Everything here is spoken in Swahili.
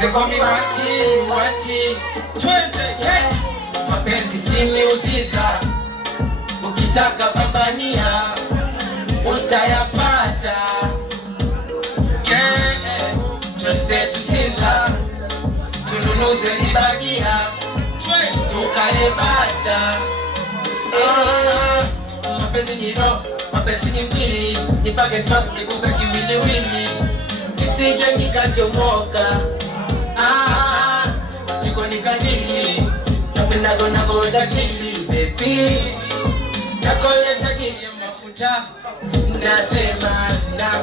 They call me Wanchi, hey. Mapenzi si miujiza, ukitaka pambania utayapata. Twenzetu Sinza, tununuze vibagia, tukale bata. Mapenzi ni roho, mapenzi ni mwili, nipage sote nikupe kiwiliwili, nisije nikachomoka. Chiko nikadili, napenda gona boda chili, baby. Nakoleza kile mafuta, nasema na